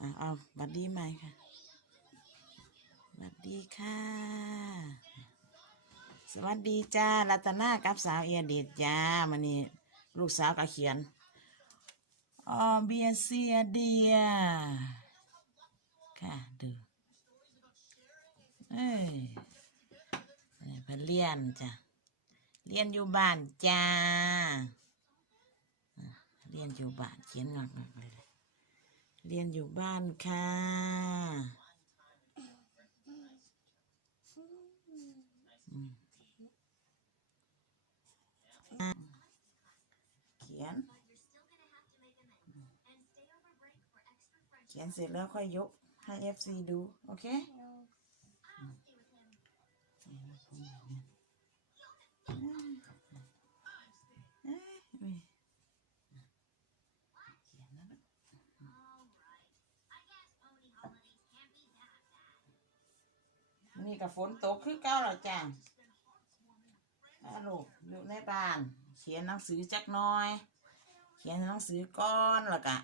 อะเอาบัดดีใหม่ค่ะบัดดีค่ะ สวัสดีจ้ารัตนากับสาวเอียเดดจ้ามันนี่ลูกสาวก็เขียนออเบียเซียเดีย ค่ะดูเอ้ยเอ้ยเพิ่นเรียนจ้ะเรียนอยู่บ้านจ้า เรียนอยู่บ้านเขียนงอกๆเลย เรียนอยู่บ้านค่ะ เขียน เขียนเสร็จแล้วค่อยยกให้ FC ดู โอเค กับฝนตกคือเก้าหรอจ้ะอาลูกอยู่ในบ้าน เขียนหนังสือจักน้อย เขียนหนังสือก้อนแล้วกะ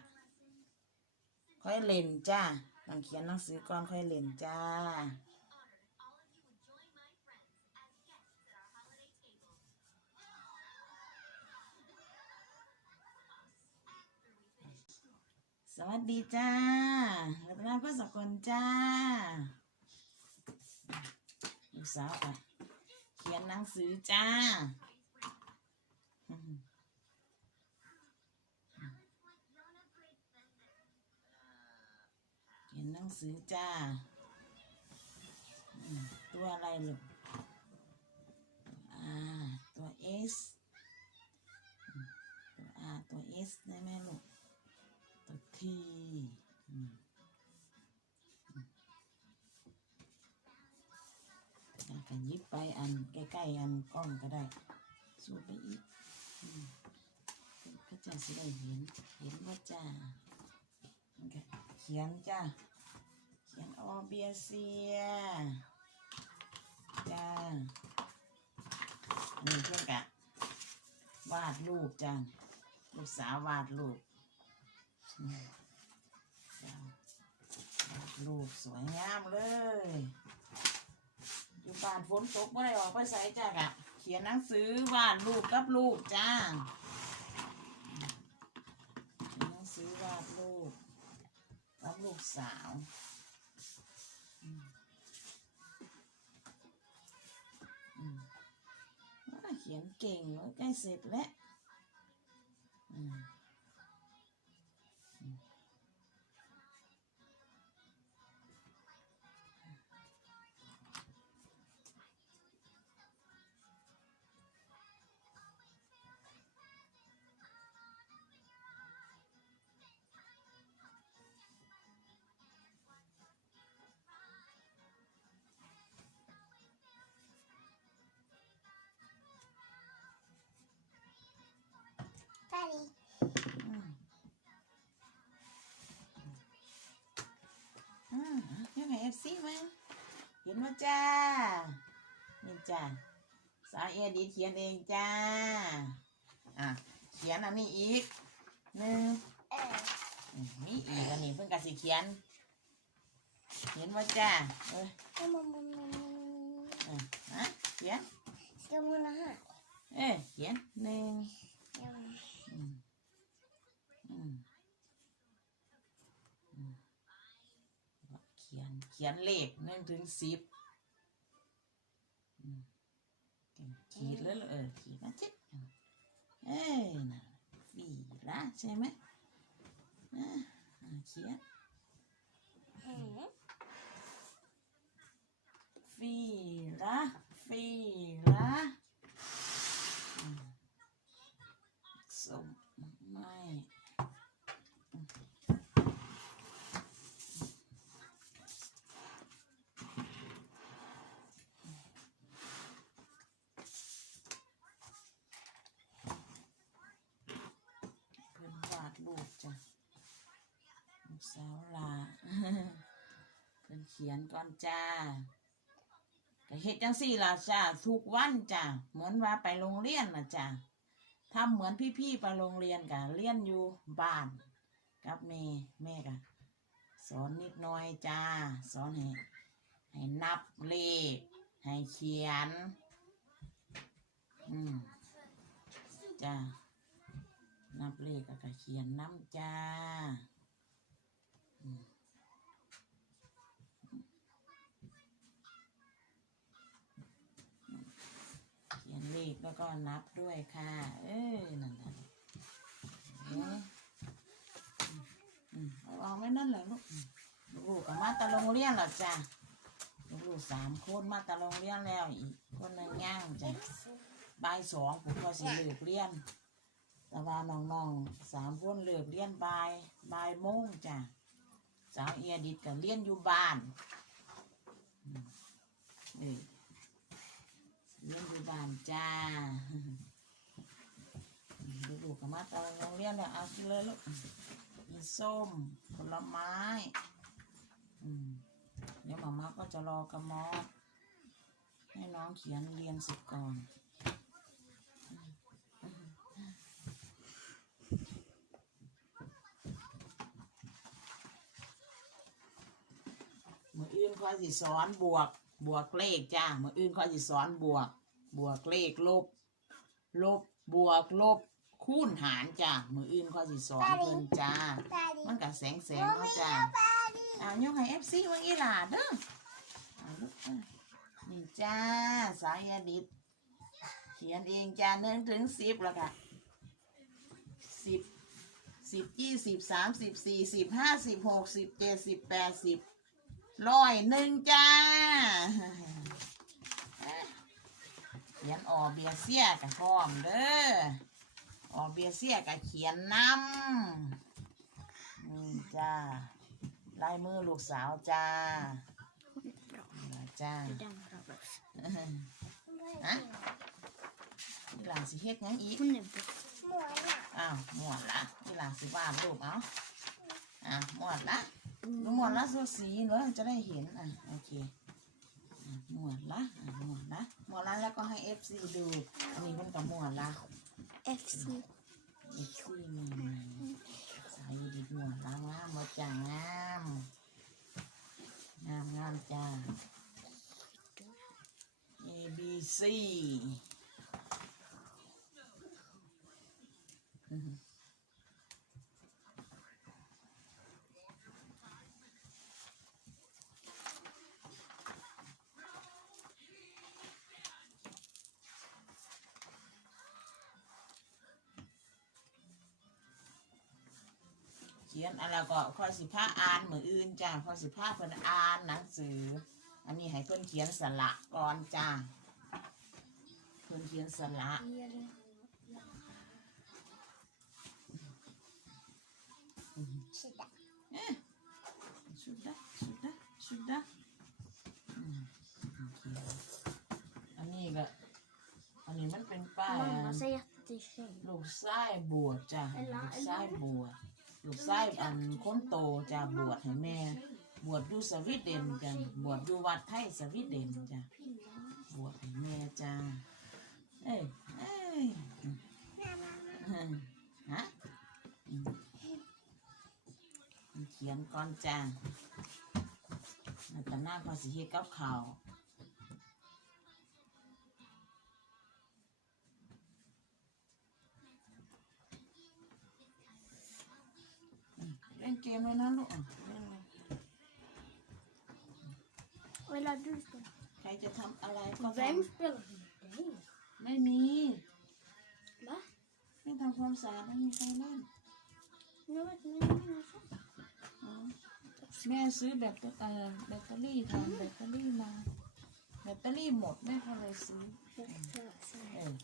ค่อยเล่นจ้าต้องเขียนหนังสือก่อนค่อยเล่นจ้าสวัสดีจ้ารัตนาเพื่อสกลจ้า กสาวอะ เขียนหนังสือจ้า เขียนหนังสือจ้า ตัวอะไรลูกอ่า ตัว S อืมตัว R ตัว S ได้ไหมลูก ตัว T ไปอันใกล้ๆอันกล้องก็ได้ สูบไปอีกอืมพระเจ้าสิได้เห็น เห็นว่าจ้าเขียนจ้าเขียนออเบียเซียจ้าอันนี้เพื่อนกะวาดรูปจ้าลูกสาววาดรูปจ้าวาดรูปสวยงามเลย อยู่บ้านฝนตกไม่ได้ออกไปใส่จ้ากะเขียนหนังสือวาดรูปกับรูปจ้าเขียนหนังสือวาดรูปกับลูกสาวเขียนเก่งแล้วใกล้เสร็จแล้ว ซีมั้ยเห็นว่าจ้า นี่จ้าสาวเอดีเขียนเองจ้า อะ เขียนอันนี้อีกหนึ่ง Uh, อืมมีอีกอันนี้เพิ่งกะสิเขียน เห็นว่าจ้าเออ come on, come on, เออฮะเขียน come on, come on. เออเขียนหนึ่งอืมอืมอืมเขียน เขียนเลขหนึ่งถึงสิบอืมขีดแล้วเหรอเออขีดนะจิ๊ดเอ้ยน่ะฟีละใช่ไหมอะอะเขียน Hmm. ฟีละฟีละอืมสมไม่เพิ่นวาดรูปจ้ะลูกสาวลาเพิ่นเขียนก่อนจ้าก็เฮ็ดจังสี่ล่ะจ้าทุกวันจ้าเหมือนว่าไปโรงเรียนน่ะจ้าทำเหมือนพี่ๆไปโรงเรียนกะเรียนอยู่บ้าน กับแม่แม่กะสอนนิดหน่อยจ้า สอนให้ให้นับเลข ให้เขียน อืมจ้า นับเลขก็เขียนน้ำจ้าเขียนเลขแล้วก็นับด้วยค่ะ เอ้ยนั่นแหละเอ๊ะอืมเอาไว้นั่นแหละลูกลูกมาตะโรงเรียนแล้วจ้ะลูกสามคนมาตะโรงเรียนแล้วอีกคนหนึ่งย่างจ้ะบ่ายสองผมก็สิเลิกเรียน แต่ว่าน้องๆสามคนเลิกเรียนบ่ายบ่ายโมงจ้ะสาวเอียดิดก็เรียนอยู่บ้านเออเรียนอยู่บ้านจ้าลูกๆก็มาตอนโรงเรียนแล้วเอากินเลยลูกมีส้มผลไม้อืมเดี๋ยวหมาม่าก็จะรอกระมอให้น้องเขียนเรียนสร็จก่อน มืออื่น คอยสิสอนบวก บวกเลขจ้ามืออื่นคอยสิสอนบวก บวกเลขลบ ลบบวกลบคูณหารจ้ามืออื่นคอยสิสอนเพิ่นจ้า มันกับแสงแสงเนาะจ้าอ่ายกให้เอฟซีวังอีหลาเด้ออ่าลูกเอ้ยนี่จ้าสายดิดเขียนเองจ้าหนึ่งถึงสิบแล้วค่ะสิบสิบยี่สิบสามสิบสี่สิบห้าสิบหกสิบเจ็ดสิบแปดสิบ ร้อยหนึ่งจ้าเขียนออเบียเสียกับพร้อมเด้อออเบียเสียกับเขียนนำนี่จ้าลายมือลูกสาวจ้านี่ล่ะจ้าฮะนี่หลานสิเฮ็ดหยังอีกหมวยน่ะอ้าวหมวดละนี่หลานสิวาดรูปเอาอะหมวดละดู หมวดละสูสีเหรอจะได้เห็นอะโอเคอะหมวดละอะหมวดละหมวดละแล้วก็ให้เอฟซีดูอันนี้มันกับหมวดละ FC เอฟซีมีสายดีหมวดละงามหมดจ้างามงามงามจ้า A B C อืม ขียนอะไรก็ข้อสิผ้าอ่านมืออื่นจ้าข้อสิผ้าเพิ่นอ่านหนังสือ อันนี้ให้เพิ่นเขียนสระก่อนจ้าเพิ่นเขียนสระชิดะชุดละชุดละชุดละอืมโอเคอันนี้ก็อันนี้มันเป็นป้าย Mamma säger att det är tjej. ลูกไส้บวชจ้ะลูกไส้บวช ลูกไส้อันคนโตจะบวชให้แม่ บวชอยู่สวีเดนจ้ะบวชอยู่วัดไทยสวีเดนจ้ะบวชให้แม่จ้าเอ้ยเอ้ยฮะเขียนก่อนจ้าแล้วก็หน้าพอสิเฮกับข้าว เล่นเกมเลยนะลูกอะเล่นเลย Vill du spela? ใครจะทำอะไรก็ท Vem spelar med dig? ำไม่มี Va? ไม่ทำความสะอาดไม่มีใครเล่น Jag vet inte. อ๋อแม่ซื้อแบตเตอเอ่อแบตเตอรี่ทำแบตเตอรี่มา แบตเตอรี่หมดแม่ก็เลยซื้อเอออ๋ออื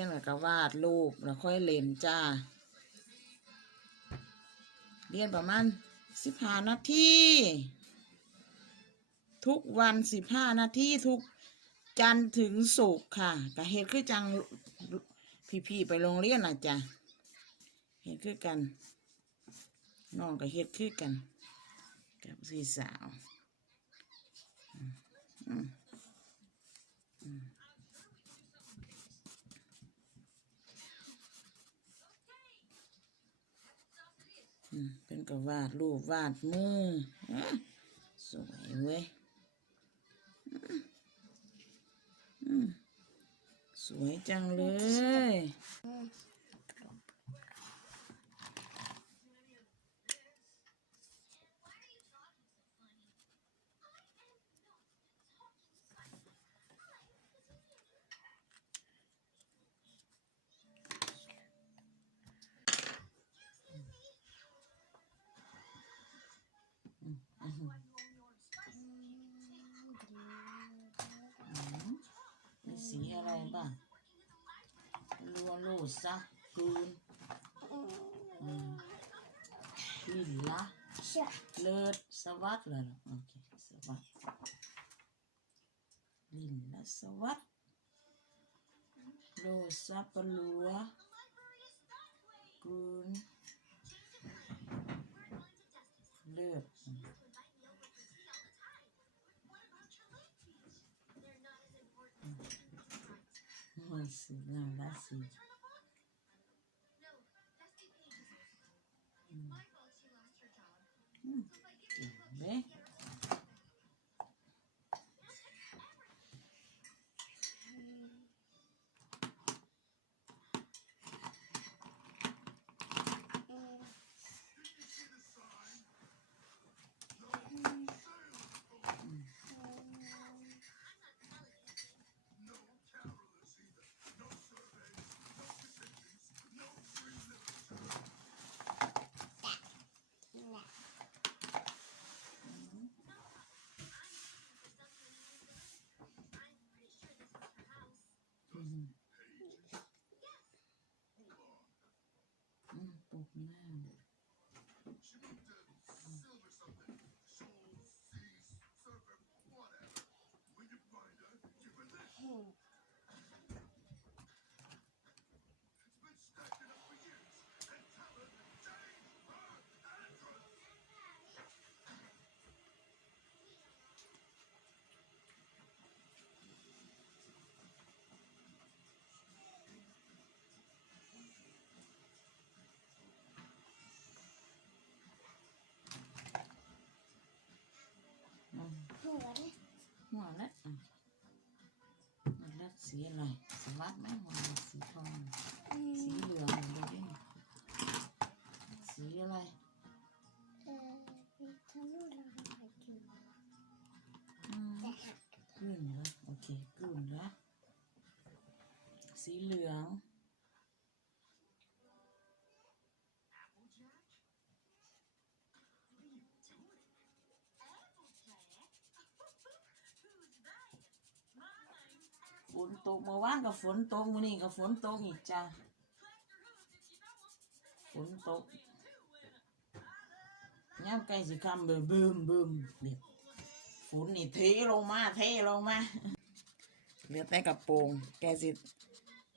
ยนแล้วก็วาดรูปแล้วค่อยเล่นจ้า เรียนประมาณสิบห้านาทีทุกวันสิบห้านาทีทุกจันถึงศุกร์ค่ะก็เฮ็ดคือจังพี่ๆไปโรงเรียนนะจ้ะเฮ็ดคือกันน้องก็เฮ็ดคือกัน กับพี่สาว อืมอืมอืมอืม เป็นกระวาดรูปวาดมือสวยเว้ยสวยจังเลย มีสีอะไรบ้างรัวโลซะกรูนลินละเลิศสวัสดเลยเหรอโอเคสวัสดลินละสวัสดโลซาปลัวกรูนเลิศ อืมมันสีน่ารักสีอืมอืมเก่งเว้ย อืมอื ม หัวละอะมันละสีอะไรสวัสดไหมหัวละสีทองสีเหลืองเหมือนเดิมสีอะไร Eh, vi tar nog den här gula. อืม Det här. กลุ่นเหรอโอเคกลุ่นละสีเหลือง ฝนต กเมื่อวานก็ฝนตกมื้อนี้ก็ฝนตกอีกจ้าฝนตกย่ำใกล้สิคำเบิ่มเบิ่มเบิ่มเดี๋ยวฝนนี่เทลงมาเทลงมาเหลือแต่กระโปรงแกสิ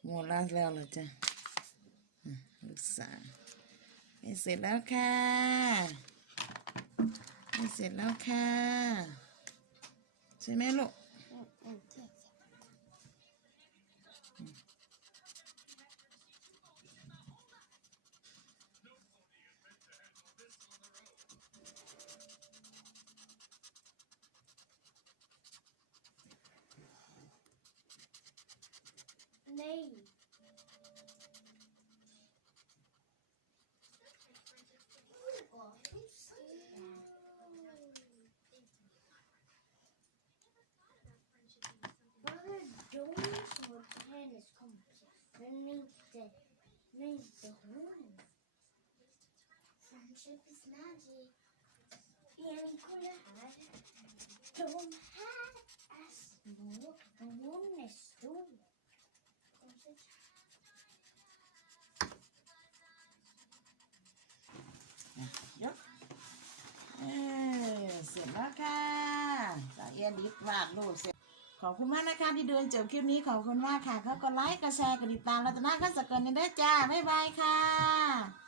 หมดแล้วแล้วเหรอจ้ะอะลูกสาวเสร็จแล้วค่ะเสร็จแล้วค่ะ ใช่ไหมลูก name. Oh, Brother Jones Montana is underneath the, underneath the horn. Friendship is magic. And he could have Don't have a. ร็จแล้วค่ะสาวเอียนดิฟวาดรูปเสร็จขอบคุณมากนะคะที่ดูจนจบคลิปนี้ขอบคุณมากค่ะเขาก็ไลค์กดแชร์กดติดตามรัตนาก็สกลนี่ด้จ้าบ๊ายบายค่ะ